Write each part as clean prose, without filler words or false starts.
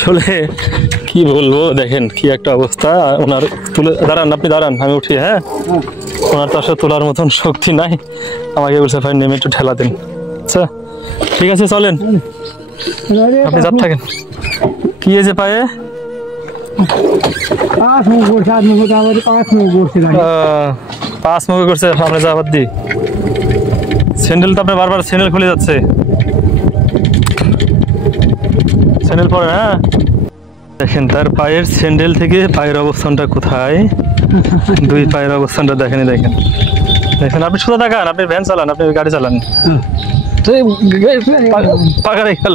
আসলে কি বলবো, দেখেন কি একটা অবস্থা ওনার। তুলে দাঁড়ান, আপনি দাঁড়ান, আমি উঠি। হ্যাঁ, ওনার তো আসলে তোলার মতন শক্তি নাই, আমাকে বলছে ভাই নেমে একটু ঠেলা দিন। আচ্ছা ঠিক আছে, চলেন, আপনি যাপ থাকেন। কি হয়েছে পায়ে? পাঁচ মুখে করছে, আপনি যাবার দি স্যান্ডেল তো আপনার বারবার স্যান্ডেল খুলে যাচ্ছে, স্যান্ডেল পরে। হ্যাঁ দেখেন তার পায়ের স্যান্ডেল থেকে পায়ের অবস্থানটা কোথায়, দুই পায়ের অবস্থানটা দেখেন, দেখেন দেখেন। আপনি শুধু তাকান, আপনি ভ্যান চালান, আপনি গাড়ি চালান, পাকারে গেল।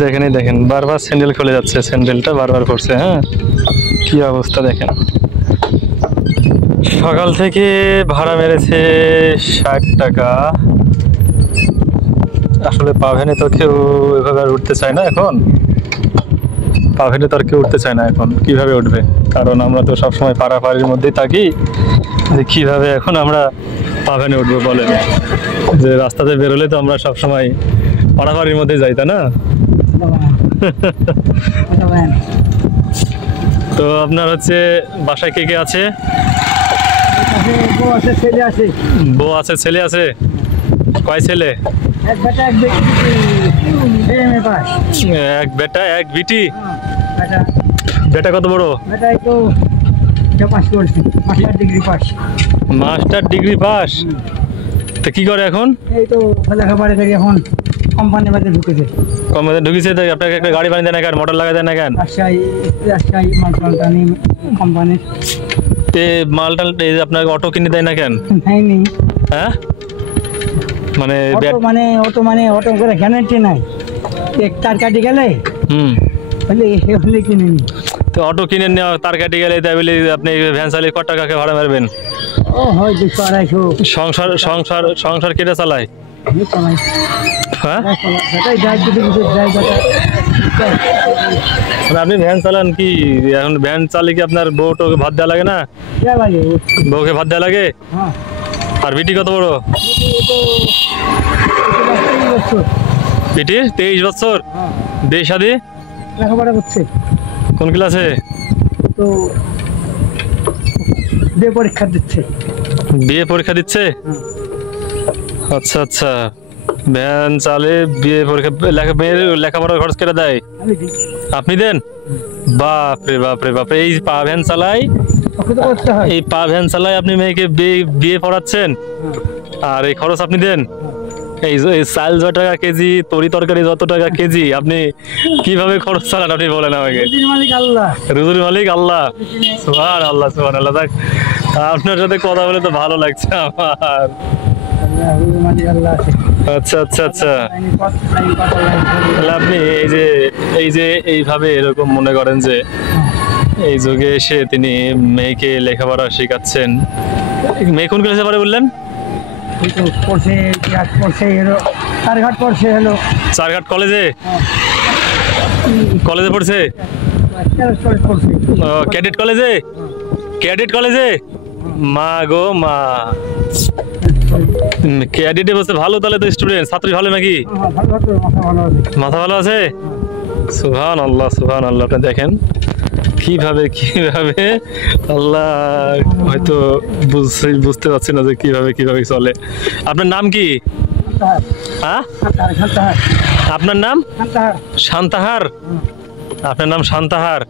দেখেন দেখেন বারবার স্যান্ডেল খুলে যাচ্ছে, স্যান্ডেলটা বারবার করছে। হ্যাঁ কি অবস্থা দেখেন। সকাল থেকে ভাড়া মেরেছে 60 টাকা। আসলে পাভেনে তো কেউ এভাবে আর উঠতে চায় না এখন, পাভেনে তো আর কেউ উঠতে চায় না এখন। কিভাবে উঠবে, কারণ আমরা তো সবসময় পাড়াপাড়ির মধ্যেই থাকি, যে কিভাবে এখন আমরা পাভেনে উঠবো বলেন। যে রাস্তাতে বেরোলে তো আমরা সবসময় পাড়াপাড়ির মধ্যে যাই, তাই না? তো আপনার হচ্ছে বাসায় কে কে আছে? বউ আছে, ছেলে আছে। কয় ছেলে? এক বেটা এক বিটি। বেটা কত বড়? Master degree pass. তো কি করে এখন? এই তো লেখাপড়া করি এখন, কোম্পানির মধ্যে ঢুকেছে। কোম্পানিতে ঢুকেছে, তো আপনাকে একটা গাড়ি বানিয়ে দেয় না কেন, মোটর লাগাই দেয় না কেন? রাজশাহী মালটানি কোম্পানির। মালটাল আপনাকে অটো কিনে দেয় না কেন? হ্যাঁ মানে অটো করে গ্যারান্টি নাই, তার কাটি গেলে কিনে নি। তো অটো কিনে নেওয়া, তার কাটি গেলে তাই বলে আপনি ভ্যান চালিয়ে কত টাকাকে ভাড়া মারবেন? ও হয় 200-250। সংসার সংসার সংসার কেটে চালায়? হ্যাঁ আপনি ভ্যান চালান কি এখন? ভ্যান চালিয়ে কি আপনার বউটোকে ভাত দেওয়া লাগে না? বউকে ভাত দেওয়া লাগে। আর বিটি কত বড়? বিটির 23 বছর। বিয়ে শাদী লেখাপড়া করছে। কোন ক্লাসে? তো বিয়ে পরীক্ষা দিচ্ছে। বিয়ে পরীক্ষা দিচ্ছে? আচ্ছা আচ্ছা, ভ্যান চালে বিয়ে পরীক্ষা, লেখাপড়ার খরচ কেটে দেয়? আপনি দেন? বাপরে বাপরে বাপরে, এই পা ভ্যান চালাই, এই পা ভ্যান চালাই আপনি মেয়েকে বিয়ে পড়াচ্ছেন, আর এই খরচ আপনি দেন? এই চাল যত টাকা কেজি, তরি তরকারি যত টাকা কেজি, আপনি কিভাবে খরচ চালান আপনি বলেন আমাকে? রুজির মালিক আল্লাহ। সুবহানাল্লাহ সুবহানাল্লাহ। আপনার সাথে কথা বলে তো ভালো লাগছে আমার। আচ্ছা আচ্ছা আচ্ছা, তাহলে আপনি এই যে এইভাবে এরকম মনে করেন যে এই যুগে এসে তিনি মেয়েকে লেখাপড়া শেখাচ্ছেন। মেয়ে কোন ক্লাসে পড়ে বললেন? চারঘাট কলেজে। কলেজে পড়ছে? ক্যাডেট কলেজে? ক্যাডেট কলেজে? মা গো মা, ক্যাডেটে বসে ভালো, তাহলে তো স্টুডেন্ট ছাত্রী ভালো নাকি? মাথা ভালো আছে। সুবহানাল্লাহ সুবহানাল্লাহ। আপনি দেখেন কিভাবে কিভাবে আল্লাহ হয়তো বুঝতে পারছি না যে কিভাবে কিভাবে চলে। আপনার নাম কি? হ্যাঁ আপনার নাম? শান্তাহার। আপনার নাম শান্তাহার।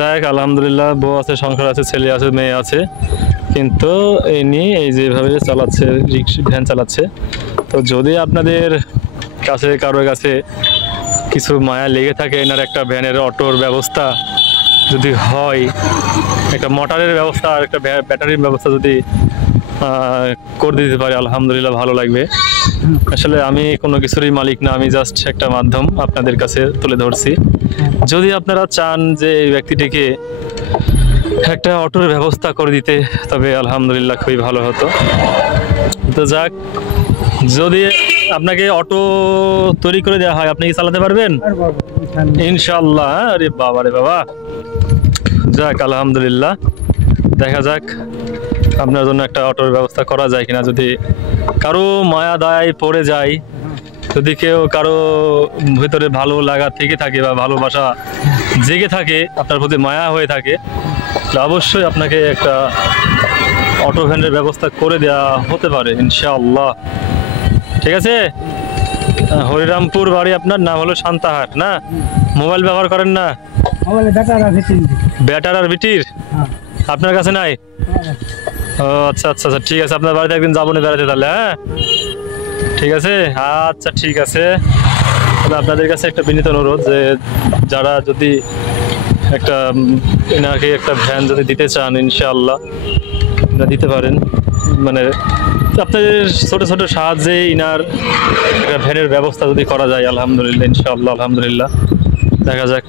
যাক আলহামদুলিল্লাহ, বউ আছে, সংসার আছে, ছেলে আছে, মেয়ে আছে, কিন্তু ইনি এই যেভাবে চালাচ্ছে, ভ্যান চালাচ্ছে। তো যদি আপনাদের কাছে কারোর কাছে কিছু মায়া লেগে থাকে, এনার একটা ভ্যানের অটোর ব্যবস্থা যদি হয়, একটা মোটরের ব্যবস্থা আর একটা ব্যাটারির ব্যবস্থা যদি করে দিতে পারে, আলহামদুলিল্লাহ ভালো লাগবে। আসলে আমি কোনো কিছুরই মালিক না, আমি জাস্ট একটা মাধ্যম আপনাদের কাছে তুলে ধরছি। যদি আপনারা চান যে এই ব্যক্তিটিকে একটা অটোর ব্যবস্থা করে দিতে, তবে আলহামদুলিল্লাহ খুবই ভালো হতো। তো যাক, যদি আপনাকে অটো তৈরি করে দেওয়া হয়, আপনি কি চালাতে পারবেন? ইনশাল্লাহ। আরে বাবা রে বাবা, যাক আলহামদুলিল্লাহ। দেখা যাক আপনার জন্য একটা অটোর ব্যবস্থা করা যায় কিনা। যদি কারো মায়া দায় পড়ে যায় যদি কেউ কারো ভিতরে ভালো লাগা থেকে থাকে বা ভালোবাসা জেগে থাকে, আপনার প্রতি মায়া হয়ে থাকে, তাহলে অবশ্যই আপনাকে একটা অটো ভ্যানের ব্যবস্থা করে দেওয়া হতে পারে ইনশাআল্লাহ। ঠিক আছে? হরিরামপুর বাড়ি, আপনার নাম হলো শান্তাহার না? মোবাইল ব্যবহার করেন না? মোবাইলে ব্যাটার আছে 3টি। ব্যাটার আর বিটির হ্যাঁ আপনার কাছে নাই? ও আচ্ছা আচ্ছা আচ্ছা, ঠিক আছে, আপনার বাড়িতে একদিন যাবো না বেড়াতে তাহলে। হ্যাঁ ঠিক আছে, আচ্ছা ঠিক আছে। তাহলে আপনাদের কাছে একটা বিনীত অনুরোধ যে যারা যদি একটা এনাকে একটা ভ্যান যদি দিতে চান ইনশাআল্লাহ আপনারা দিতে পারেন। মানে আপনাদের ছোট ছোট সাহায্যে ইনার একটা ভ্যানের ব্যবস্থা যদি করা যায়, আলহামদুলিল্লাহ, ইনশাআল্লাহ, আলহামদুলিল্লাহ, দেখা যাক।